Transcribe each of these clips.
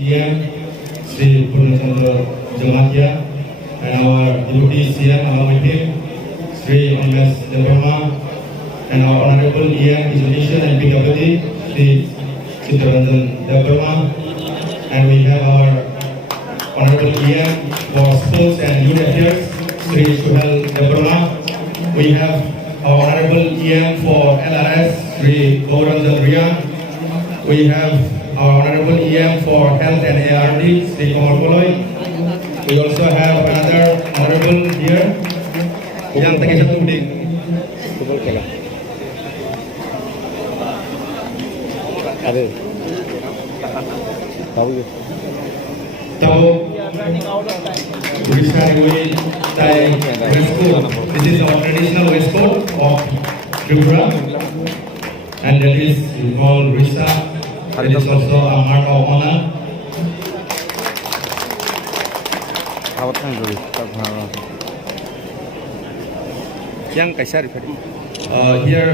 CM Sri Purnachandra Jamatia and our Deputy CM along with him, Sri Onmes Devarma, and our Honorable EM Education and PWD, Sri Chittaranjan Devarma, and we have our Honorable EM for Sports and Youth Affairs, Sri Suhel Devarma. We have our Honorable EM for LRS, Sri Gauranjan Rian. We have our Honorable EM for Health and ARD, Sri Komar Poloy. We also have another Honorable here, yang tadi satu ding. Ada. Tahu. Tahu. Bisa diwujud dari waistcoat. This is our traditional waistcoat of Tripura, and that is called Risa. That is also a mark of honor. Here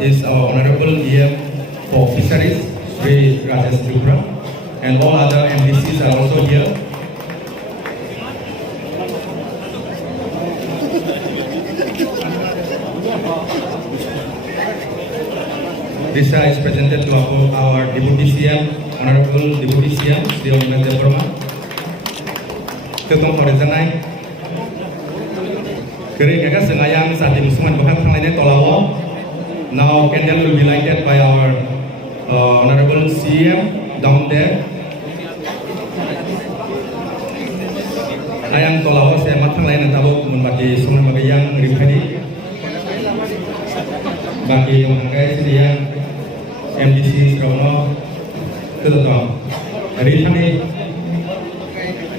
is our Honorable EM for Fisheries, Sri Rajesh Tripura, and all other MDCs are also here. This is presented to our Deputy CM, Honorable Deputy CM, Sri Onmes Devarma. Ketua Horizontal. Kering kakak sengayang saat musuhan bahkan lainnya tolawo. Now candle will be lighted by our Honorable CM down there. Ayang tolawo saya matang lain tahu membagi semua bagi yang ready. Bagi yang angkai sini yang MDC Serono Ketua hari ini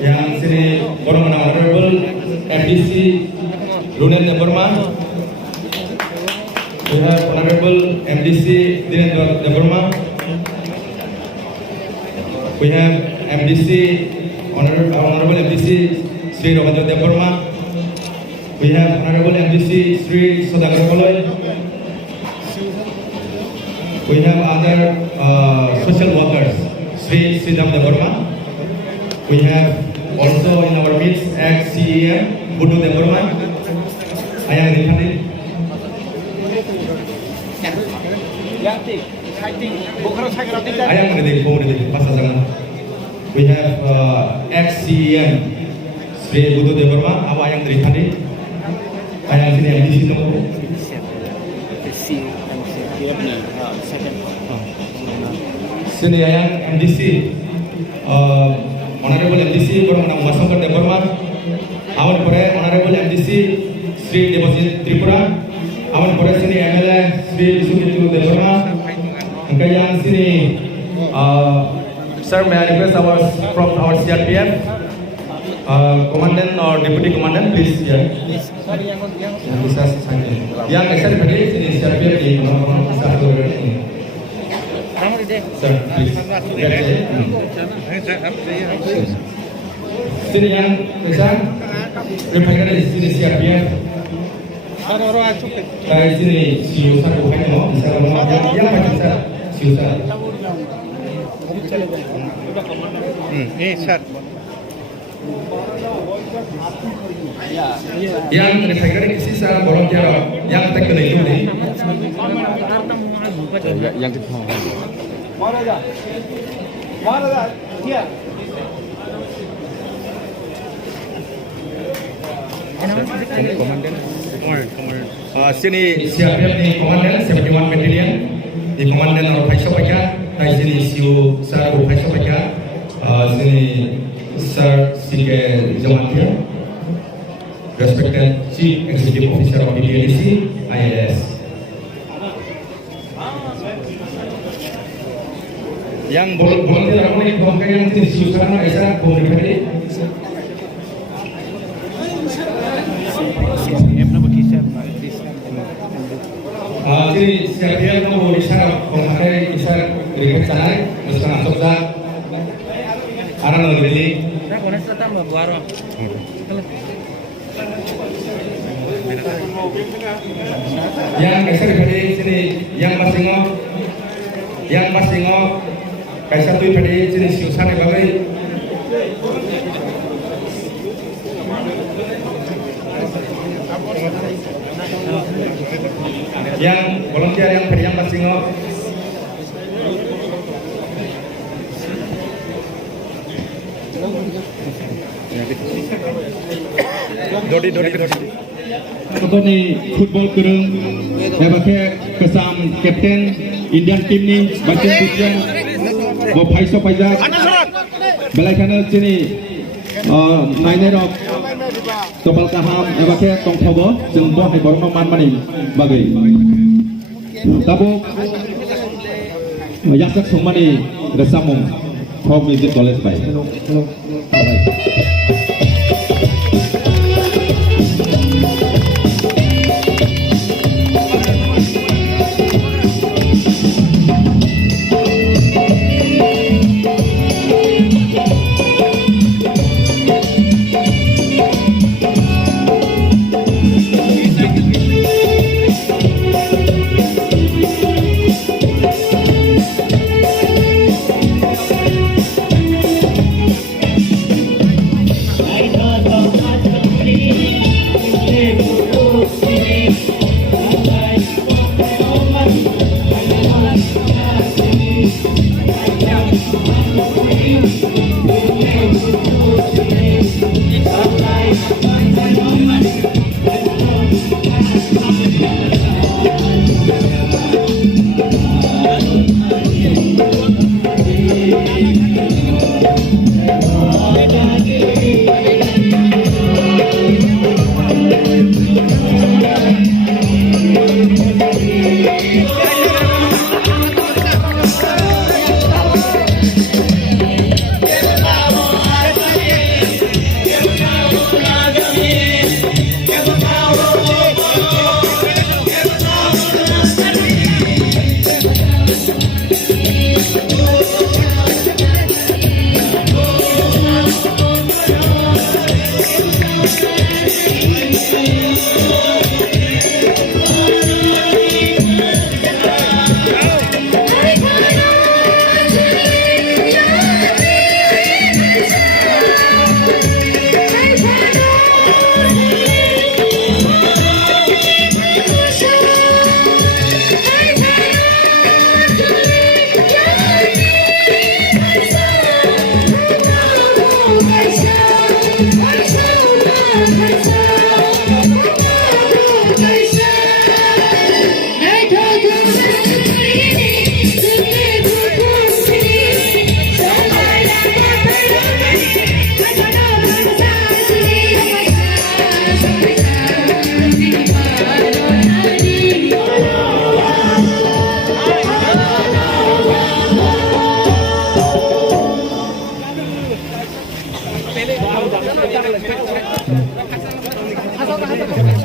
yang sini orang Honorable MDC Runen Devarma. We have Honorable MDC Dinendra Devarma. We have MDC Honorable MDC Sri Ravindra Devarma. We have Honorable MDC Sri Sudhakar Poloy. We have other social workers, Sri Sidam Devarma. We have also in our midst ex-CEM, Budu Devarma. Ayang Rikhanit. Ayang Rikhanit, Pasal Jangan. We have ex-CEM, Sri Budu Devarma. Apa Ayang Rikhanit? Ayang sini yang di situ. Sini yang MDC, Honorable MDC orang nama Masangkar Devarma, awan pore Honorable MDC Sri Devasit Tripura, awan pore sini MLA Sri Sugitu Devarma, angkai yang sini, Sir, may I request from our CRPF, Commandant or Deputy Commandant, please, yeah. Yang bisa saja. Yang saya beri sini CRPF di nomor satu ini. Sir, please. Sini yang bisa representative di sini CRPF. Dari sini Siusan bukan mau bisa ngomong yang macam saya Siusan. Sir. Yang representative di sini saya borong jarak yang teknik itu nih. Yang kita here. Sini siapa ni komandan 71 Battalion di komandan orang Paisha Paika dari sini siu Sar Paisha Paika sini Sir Sike Jamatia respected Chief Executive Officer of BPDC IAS. Yang volunteer apa nih bangkai yang di Susana Esa boleh beri. Jadi siapa yang mau bisa bangkai bisa beri pecahan, bisa masuk dah. Arang lagi beli. Yang geser beri sini, yang pas tengok kaisa tui pada jenis siusan yang bagai yang volunteer yang pada yang pasingo Dodi Contoh ni football kereng, saya pakai kesam kapten Indian team ni baca pujian, bawa paisa paisa, belai kana sini nainer of topal kaham, saya pakai tong thobo, jengbo hai borong man maning bagai. Tabu yasak sumani resamung, folk music college by.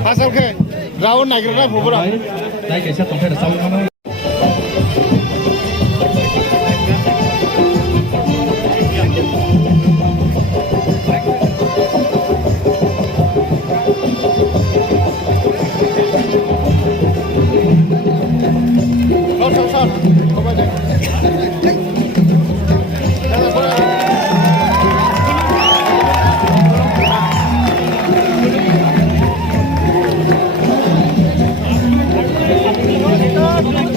Asal ke, rawan naik kereta bubur. Naik kaisa tongkai dah saung mana? Thank you.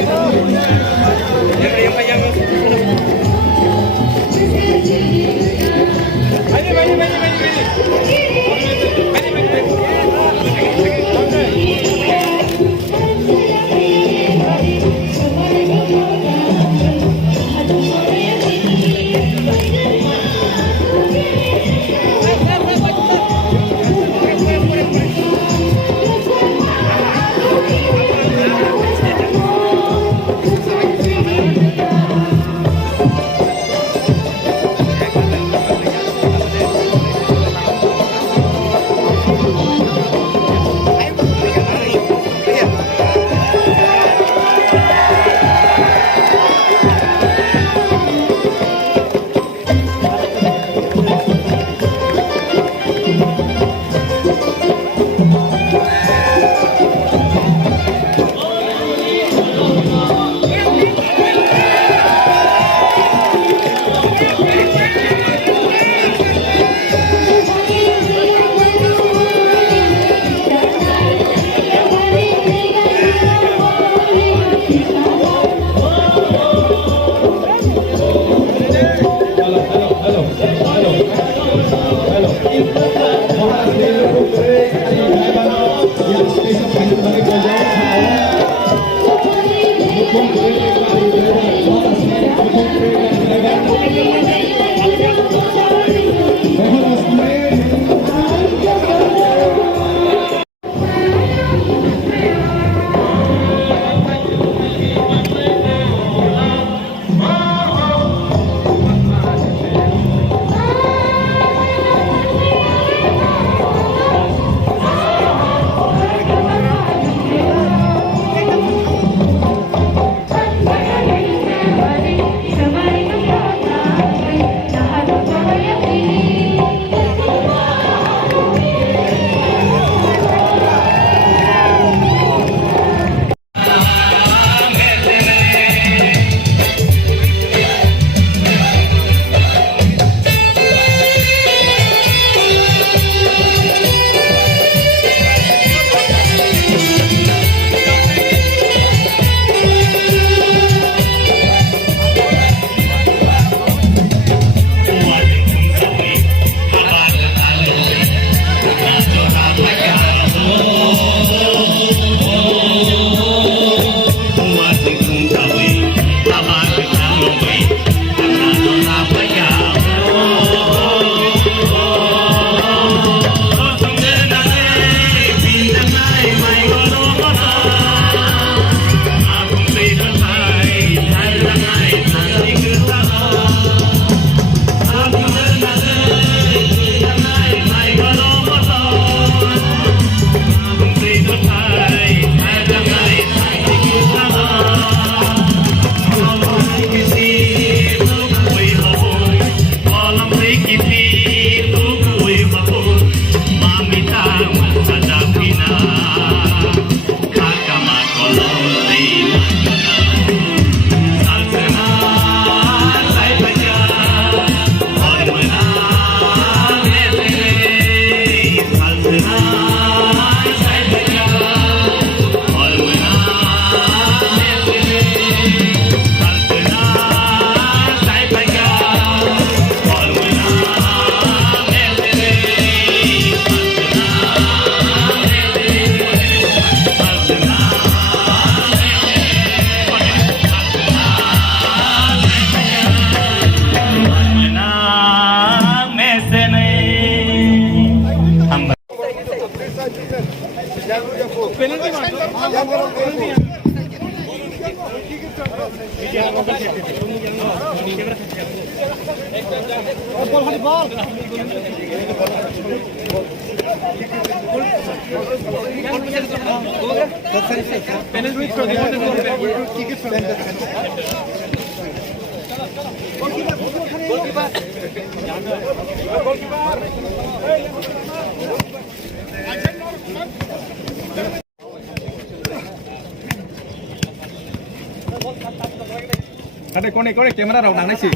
Ada konek kamera raw nang nasi.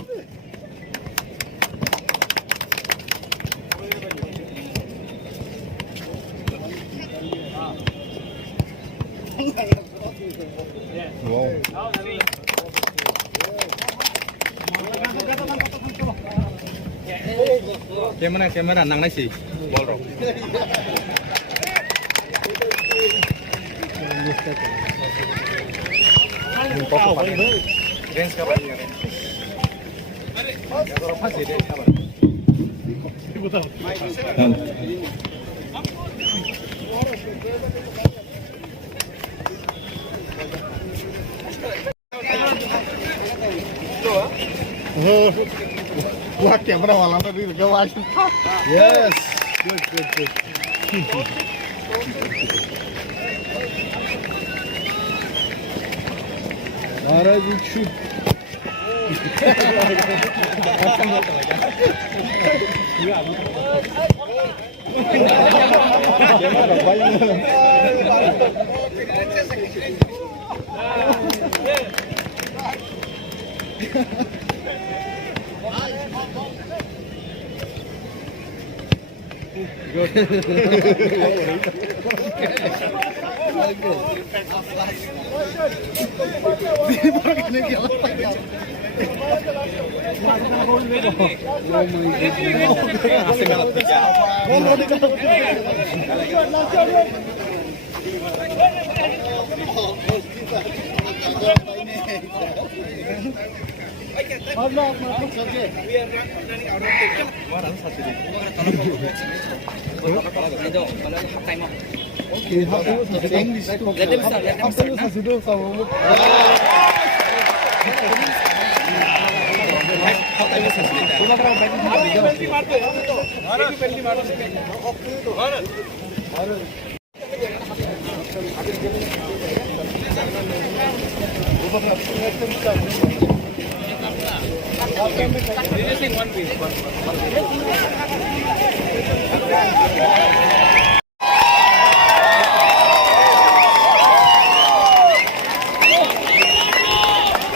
Kamera nang nasi. Ball raw. Range ka ba niya? Wah, camera वाला ना reel का watch. Yes, good. Maharaj, it should.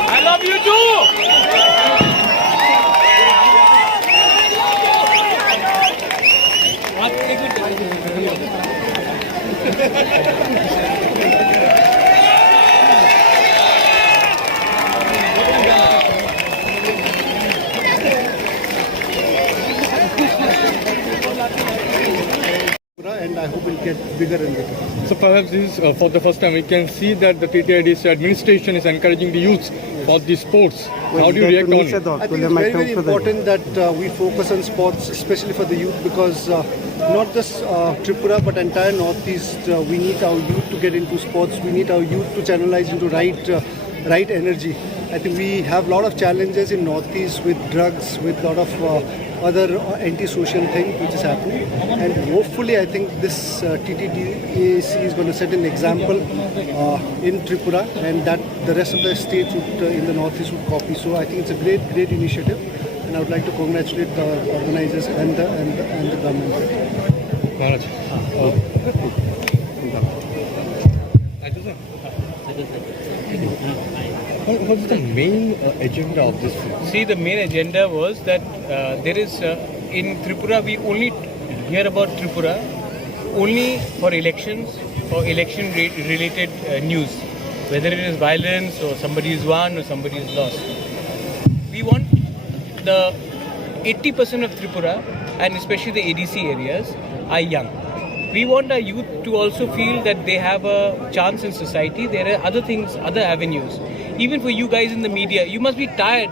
I love you too. And I hope it gets bigger and bigger. So perhaps this is for the first time we can see that the TTIDC administration is encouraging the youth for these sports. How do you react on it? I think it's very important that we focus on sports, especially for the youth, because not just Tripura but entire Northeast, we need our youth to get into sports. We need our youth to channelize into right energy. I think we have a lot of challenges in Northeast with drugs, with a lot of other anti-social things which is happening, and hopefully I think this TTDAC is going to set an example in Tripura, and that the rest of the states would, in the Northeast would copy. So I think it's a great initiative, and I would like to congratulate the organizers and the government. Maharaj. What is the main agenda of this? See, the main agenda was that there is in Tripura, we only hear about Tripura only for elections, for election-related news, whether it is violence or somebody is won or somebody is lost. We want the 80% of Tripura, and especially the ADC areas, are young. We want our youth to also feel that they have a chance in society. There are other things, other avenues. Even for you guys in the media, you must be tired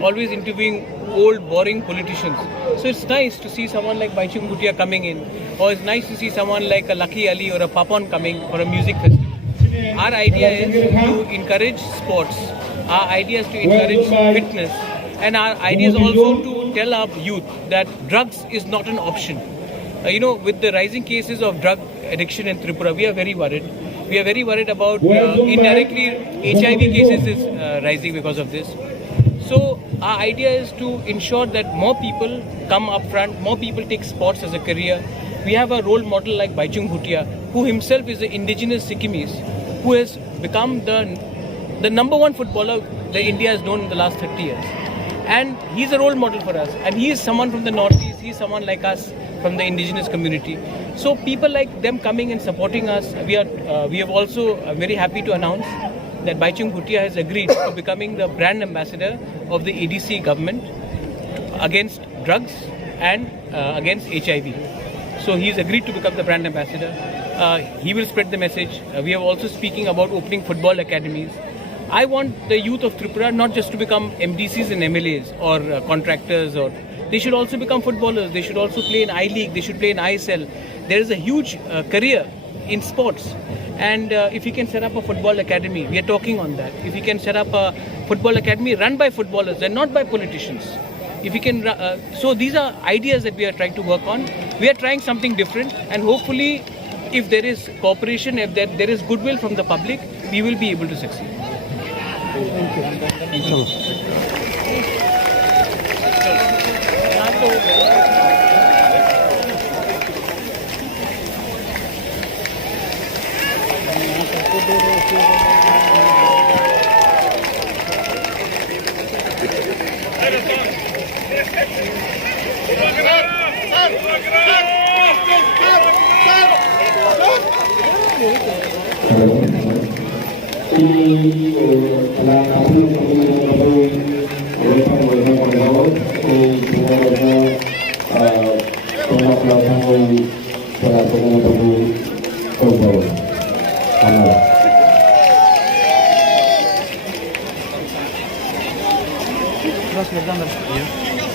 always interviewing old, boring politicians. So it's nice to see someone like Baichung Bhutia coming in, or it's nice to see someone like a Lucky Ali or a Papon coming for a music festival. Our idea is to encourage sports. Our idea is to encourage fitness. And our idea is also to tell our youth that drugs is not an option. With the rising cases of drug addiction in Tripura, we are very worried. We are very worried about indirectly HIV cases is rising because of this. So our idea is to ensure that more people come up front, more people take sports as a career. We have a role model like Baichung Bhutia, who himself is an indigenous Sikkimese, who has become the number one footballer that India has known in the last 30 years. And he's a role model for us. And he is someone from the Northeast, he's someone like us from the indigenous community. So people like them coming and supporting us, we have also very happy to announce that Baichung Bhutia has agreed to becoming the brand ambassador of the ADC government against drugs and against HIV. So he's agreed to become the brand ambassador. He will spread the message. We are also speaking about opening football academies. I want the youth of Tripura not just to become MDCs and MLAs or contractors, or they should also become footballers. They should also play in I-League. They should play in ISL. There is a huge career in sports. And if we can set up a football academy, we are talking on that. If we can set up a football academy run by footballers and not by politicians. If we can, so these are ideas that we are trying to work on. We are trying something different, and hopefully, if there is cooperation, if there is goodwill from the public, we will be able to succeed. Thank you. Terus,